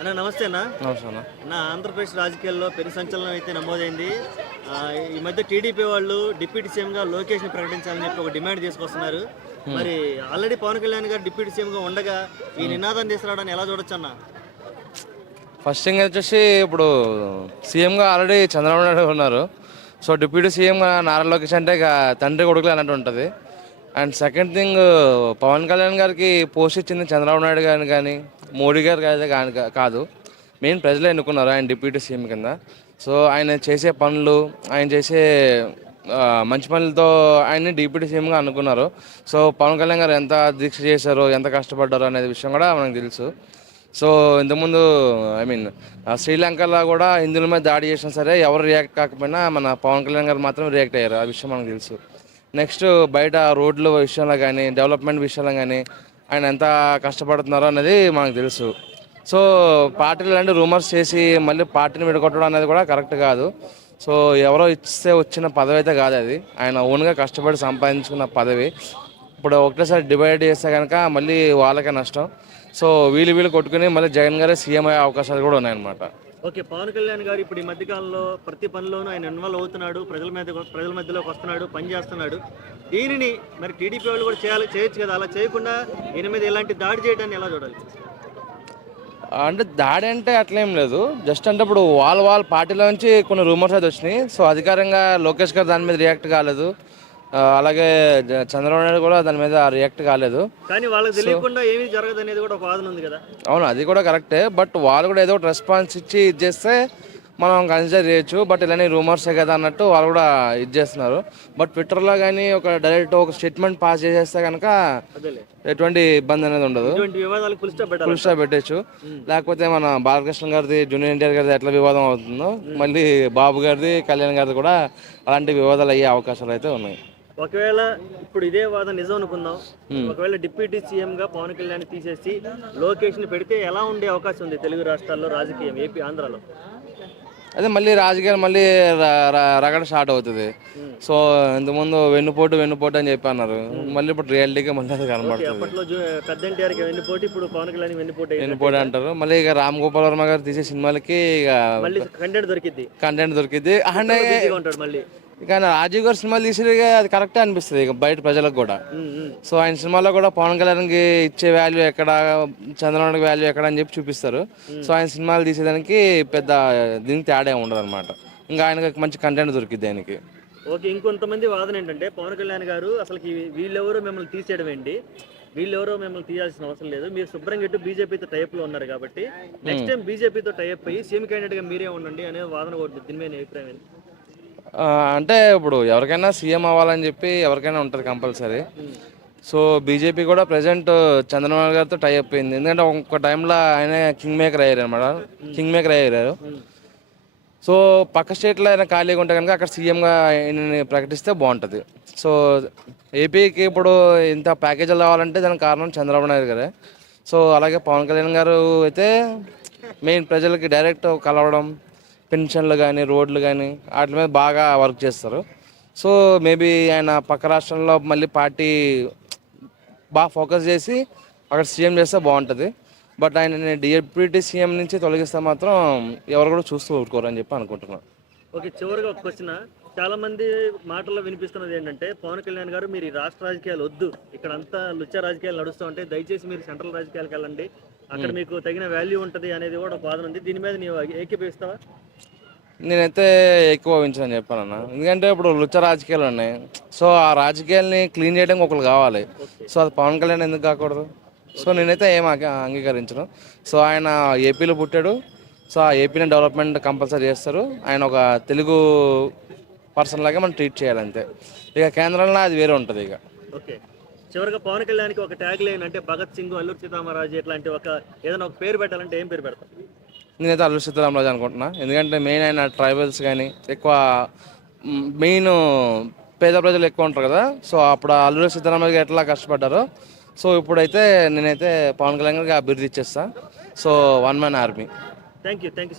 అన్న నమస్తే అన్న. నమస్తే అన్న. నా ఆంధ్రప్రదేశ్ రాజకీయాల్లో పెను సంచలనం అయితే నమోదైంది. ఈ మధ్య టీడీపీ వాళ్ళు డిప్యూటీ సీఎంగా లోకేష్ని ప్రకటించాలని చెప్పి ఒక డిమాండ్ తీసుకొస్తున్నారు. మరి ఆల్రెడీ పవన్ కళ్యాణ్ గారు డిప్యూటీ సీఎంగా ఉండగా ఈ నినాదం తీసుకురావడాన్ని ఎలా చూడొచ్చు అన్న? ఫస్ట్ థింగ్ వచ్చేసి ఇప్పుడు సీఎంగా ఆల్రెడీ చంద్రబాబు నాయుడు ఉన్నారు. సో డిప్యూటీ సీఎంగా నారా లోకేష్ అంటే ఇక తండ్రి కొడుకులు అన్నట్టు ఉంటుంది. And second thing, Pawan Kalyan గారికి పోస్ట్ ఇచ్చింది చంద్రబాబు నాయుడు గారిని కానీ మోడీ గారు కాదు, మెయిన్ ప్రజలే ఎన్నుకున్నారు ఆయన డిప్యూటీ సీఎం కింద. సో ఆయన చేసే పనులు, ఆయన చేసే మంచి పనులతో ఆయన్ని డిప్యూటీ సీఎంగా అనుకున్నారు. సో పవన్ కళ్యాణ్ గారు ఎంత దీక్ష చేశారో, ఎంత కష్టపడ్డారో అనేది విషయం కూడా మనకు తెలుసు. సో ఇంతకుముందు శ్రీలంకలో కూడా హిందువుల మీద దాడి చేసినా సరే ఎవరు రియాక్ట్ కాకపోయినా మన పవన్ కళ్యాణ్ గారు మాత్రం రియాక్ట్ అయ్యారు. ఆ విషయం మనకు తెలుసు. నెక్స్ట్ బయట రోడ్ల విషయంలో కానీ డెవలప్మెంట్ విషయంలో కానీ ఆయన ఎంత కష్టపడుతున్నారో అనేది మనకు తెలుసు. సో పార్టీలు అంటే రూమర్స్ చేసి మళ్ళీ పార్టీని విడగొట్టడం అనేది కూడా కరెక్ట్ కాదు. సో ఎవరో ఇస్తే వచ్చిన పదవి అయితే కాదు, అది ఆయన ఓన్గా కష్టపడి సంపాదించుకున్న పదవి. ఇప్పుడు ఒకటేసారి డివైడ్ చేస్తే కనుక మళ్ళీ వాళ్ళకే నష్టం. సో వీళ్ళు కొట్టుకుని మళ్ళీ జగన్ గారే సీఎం అయ్యే అవకాశాలు కూడా ఉన్నాయన్నమాట. ఓకే, పవన్ కళ్యాణ్ గారు ఇప్పుడు ఈ మధ్యకాలంలో ప్రతి పనిలోనూ ఆయన ఇన్వాల్వ్ అవుతున్నాడు, ప్రజల మధ్యలోకి వస్తున్నాడు, పని చేస్తున్నాడు. దీనిని మరి టీడీపీ వాళ్ళు కూడా చేయొచ్చు కదా. అలా చేయకుండా ఈయన మీద ఇలాంటి దాడి చేయడాన్ని ఎలా చూడాలి? అంటే దాడి అంటే అట్లేం లేదు, జస్ట్ అంటే ఇప్పుడు వాళ్ళ పార్టీలో నుంచి కొన్ని రూమర్స్ అయితే వచ్చినాయి. సో అధికారంగా లోకేష్ గారు దాని మీద రియాక్ట్ కాలేదు, అలాగే చంద్రబాబు నాయుడు కూడా దాని మీద రియాక్ట్ కాలేదు. కానీ వాళ్ళకి తెలియకుండా ఏమీ జరగదు అనేది కూడా ఒక వాదన ఉంది కదా. అవును, అది కూడా కరెక్టే. బట్ వాళ్ళు కూడా ఏదో ఒకటి రెస్పాన్స్ ఇచ్చి ఇది చేస్తే మనం కన్సిడర్ చేయొచ్చు. బట్ ఇలానే రూమర్సే కదా అన్నట్టు వాళ్ళు కూడా ఇది చేస్తున్నారు. బట్ ట్విట్టర్లో కానీ ఒక డైరెక్ట్ ఒక స్టేట్మెంట్ పాస్ చేసేస్తే కనుక ఎటువంటి ఇబ్బంది అనేది ఉండదు, ఫుల్ స్టాప్ పెట్టచ్చు. లేకపోతే మన బాలకృష్ణ గారిది, జూనియర్ ఎన్టీఆర్ గారిది ఎట్లా వివాదం అవుతుందో మళ్ళీ బాబు గారిది, కళ్యాణ్ గారిది కూడా అలాంటి వివాదాలు అయ్యే అవకాశాలు అయితే ఉన్నాయి. ఒకవేళ ఇప్పుడు ఇదే వాదన నిజం అనుకుందాం, ఒకవేళ డిప్యూటీ సీఎం గా పవన్ కళ్యాణ్ తీసేసి లోకేష్ ని పెడితే ఎలా ఉండే అవకాశం ఉంది తెలుగు రాష్ట్రాల్లో రాజకీయం, ఏపీ ఆంధ్రాలో? అదే మళ్ళీ రాజకీయాలు మళ్ళీ రగడ స్టార్ట్ అవుతుంది. సో ఇంతకుముందు వెన్నుపోటు అని చెప్పి అన్నారు, మళ్ళీ ఇప్పుడు రియాలిటీగా మళ్ళీ అది కనబడుతుంది. వెన్నుపోటు అంటారు. మళ్ళీ ఇక రామ్ గోపాల్ వర్మ గారు తీసే సినిమాలకి ఇక కంటెంట్ దొరికిద్ది. కానీ రాజీవ్ గారు సినిమాలు తీసేది అది కరెక్టే అనిపిస్తుంది ఇక బయట ప్రజలకు కూడా. సో ఆయన సినిమాలో కూడా పవన్ కళ్యాణ్కి ఇచ్చే వాల్యూ ఎక్కడ, చంద్రబాబుకి వాల్యూ ఎక్కడ అని చెప్పి చూపిస్తారు. సో ఆయన సినిమాలు తీసేదానికి పెద్ద దీనికి తేడా ఉండదు అనమాట. ఇంకా ఆయనకి మంచి కంటెంట్ దొరికిద్ది ఆయనకి. ఓకే, ఇంకొంతమంది వాదన ఏంటంటే పవన్ కళ్యాణ్ గారు అసలు వీళ్ళెవరో మిమ్మల్ని తీసేయడం ఏంటి, వీళ్ళెవరో మిమ్మల్ని తీయాల్సిన అవసరం లేదు, మీరు శుభ్రంగా ఇటు బీజేపీతో టైప్ లో ఉన్నారు కాబట్టి నెక్స్ట్ టైం బీజేపీతో టైప్ అయ్యి సీఎం క్యాండిడేట్ గా మీరే ఉండండి అనే వాదన కొడుతుంది. దీని మీద అభిప్రాయం ఏంటి? అంటే ఇప్పుడు ఎవరికైనా సీఎం అవ్వాలని చెప్పి ఎవరికైనా ఉంటుంది కంపల్సరీ. సో బీజేపీ కూడా ప్రజెంట్ చంద్రబాబు గారితో టై అయిపోయింది. ఎందుకంటే ఒక టైంలో ఆయన కింగ్ మేకర్ అయ్యారు. సో పక్క స్టేట్లో ఆయన ఖాళీగా ఉంటే కనుక అక్కడ సీఎంగా ఆయనని ప్రకటిస్తే బాగుంటుంది. సో ఏపీకి ఇప్పుడు ఇంత ప్యాకేజీలు రావాలంటే దానికి కారణం చంద్రబాబు నాయుడు గారే. సో అలాగే పవన్ కళ్యాణ్ గారు అయితే మెయిన్ ప్రజలకి డైరెక్ట్ కలవడం, పెన్షన్లు కానీ రోడ్లు కానీ వాటి మీద బాగా వర్క్ చేస్తారు. సో మేబీ ఆయన పక్క రాష్ట్రంలో మళ్ళీ పార్టీ బాగా ఫోకస్ చేసి అక్కడ సీఎం చేస్తే బాగుంటుంది. బట్ ఆయన డిప్యూటీ సీఎం నుంచి తొలగిస్తే మాత్రం ఎవరు కూడా చూస్తూ ఊరుకోరని చెప్పి అనుకుంటున్నాను. ఓకే, చివరిగా ఒక క్వశ్చన్. చాలా మంది మాటల్లో వినిపిస్తున్నది ఏంటంటే పవన్ కళ్యాణ్ గారు మీరు ఈ రాష్ట్ర రాజకీయాలు వద్దు, ఇక్కడ అంతా లుచ్చ రాజకీయాలు నడుస్తూ ఉంటే దయచేసి మీరు సెంట్రల్ రాజకీయాలకు వెళ్ళండి, అక్కడ మీకు తగిన వాల్యూ ఉంటుంది అనేది కూడా ఒక వాదన ఉంది. దీని మీద నీవు ఏకీభవిస్తావా? నేనైతే ఎక్కువ ఊహించని చెప్పానన్నా, ఎందుకంటే ఇప్పుడు లుచ్చ రాజకీయాలు ఉన్నాయి. సో ఆ రాజకీయాల్ని క్లీన్ చేయడానికి ఒకరు కావాలి. సో అది పవన్ కళ్యాణ్ ఎందుకు కాకూడదు? సో నేనైతే ఏం అంగీకరించను. సో ఆయన ఏపీలో పుట్టాడు. సో ఆ ఏపీని డెవలప్మెంట్ కంపల్సరీ చేస్తారు. ఆయన ఒక తెలుగు పర్సన్ లాగా మనం ట్రీట్ చేయాలంతే. ఇక కేంద్రంలో అది వేరే ఉంటుంది. ఇక ఓకే, చివరిగా పవన్ కళ్యాణ్కి ఒక ట్యాగ్ లైన్ అంటే భగత్ సింగ్, అల్లూరి సీతారామరాజు ఇట్లాంటి ఏదైనా ఒక పేరు పెట్టాలంటే ఏం పేరు పెడతాం? నేనైతే అల్లూరి సీతారామరాజు అనుకుంటున్నా. ఎందుకంటే మెయిన్ ఆయన ట్రైబల్స్ కానీ ఎక్కువ మెయిన్ పేద ప్రజలు ఎక్కువ ఉంటారు కదా. సో అప్పుడు అల్లూరి సీతారామరాజు ఎట్లా కష్టపడ్డారో సో ఇప్పుడైతే నేనైతే పవన్ కళ్యాణ్ గారికి అభివృద్ధి ఇచ్చేస్తా. So one man army. Thank you so